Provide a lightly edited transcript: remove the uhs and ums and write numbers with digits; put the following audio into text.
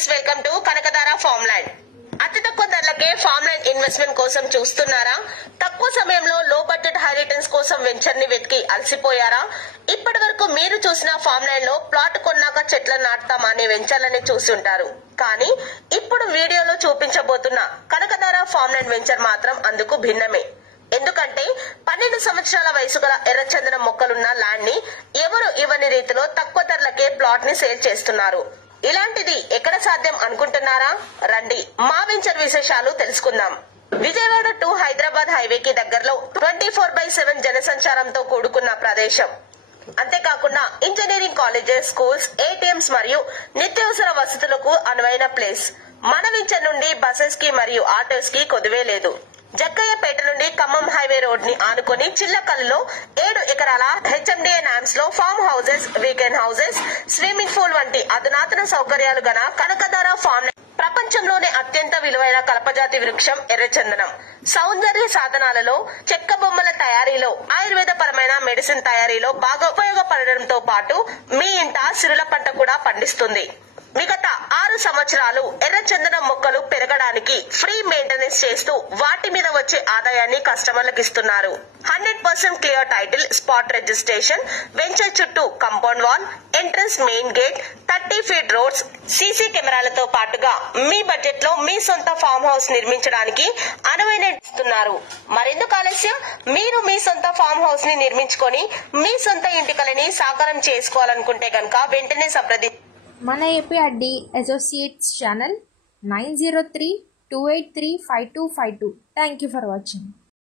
Viewers welcome to Kanakadhara farm land. అతి తక్కువ ధరలకే ఫార్మ్ ల్యాండ్ ఇన్వెస్ట్మెంట్ కోసం చూస్తున్నారా? తక్కువ సమయంలో లో బడ్జెట్ హై రిటర్న్స్ కోసం వెంచర్ ని వెతికి అలసిపోయారా? ఇప్పటి వరకు మీరు చూసిన ఫార్మ్ ల్యాండ్ లో ప్లాట్ కొన్నాక చెట్లను నాటుతాం అనే వెంచర్లని చూసి ఉంటారు. కానీ ఇప్పుడు వీడియోలో చూపించబోతున్న కనకధార ఫార్మ్ ల్యాండ్ వెంచర్ మాత్రం అందుకు భిన్నమే. ఎందుకంటే 12 సంవత్సరాల వయసు గల ఎర్రచందనం మొక్కలున్న ల్యాండ్ ని ఎవరు ఇవ్వని రీతిలో తక్కువ ధరలకే ప్లాట్ ని సేల్ చేస్తున్నారు. ఇలాంటిది ఎక్కడ సాధ్యం అనుకుంటున్నారా? రండి మా వెంచర్ విశేషాలు తెలుసుకుందాం. విజయవాడ టు హైదరాబాద్ హైవేకి దగ్గరలో 24/7 జనసంచారంతో కూడుకున్న ప్రదేశం. అంతేకాకుండా ఇంజనీరింగ్ కాలేజెస్, స్కూల్స్, ఏటీఎంస్ మరియు నిత్యావసర వసతులకు అనువైన ప్లేస్. మన వెంచర్ నుండి బసెస్ కి మరియు ఆటోస్ కి కొదువే లేదు. జగ్గయ్యపేట నుండి ఖమ్మం హైవే రోడ్ ని ఆనుకుని చిల్లకల్లో 7 ఎకరాల హెచ్ఎండిఏ నామ్స్ లో form houses, weekend houses, swimming pool వంటి అధునాతన సౌకర్యాలు గల కనకధార ఫార్మ్ ప్రపంచంలోనే అత్యంత విలువైన కలపజాతి వృక్షం ఎర్రచందనం. సౌందర్య సాధనాలలో, చెక్క బొమ్మల తయారీలో, ఆయుర్వేద పరమైన మెడిసిన్ తయారీలో బాగా ఉపయోగపడడంతో పాటు మీ ఇంట సిరుల పంట కూడా పండిస్తుంది. మిగత 6 సంవత్సరాలు ఎర్రచందనం మొక్కలు పెరగడానికి ఫ్రీ మెయింటెనెన్స్ చేస్తూ వాటి మీద వచ్చే ఆదాయాన్ని కస్టమర్లకు ఇస్తున్నారు. 100% clear title, spot registration, venture చుట్టూ compound wall, entrance main gate, 30 feet roads, CC కెమెరాలతో పాటుగా మీ బడ్జెట్ లో మీ సొంత ఫార్మ్ హౌస్ నిర్మించడానికి అనువైన ఇస్తున్నారు. మరెందుకు ఆలస్యం? మీరు మీ సొంత ఫార్మ్ హౌస్ ని నిర్మించుకొని మీ సొంత ఇంటి కలని సాకారం చేసుకోవాలనుకుంటే గనక వెంటనే మన APRD associates channel 903-283-5252. Thank you for watching.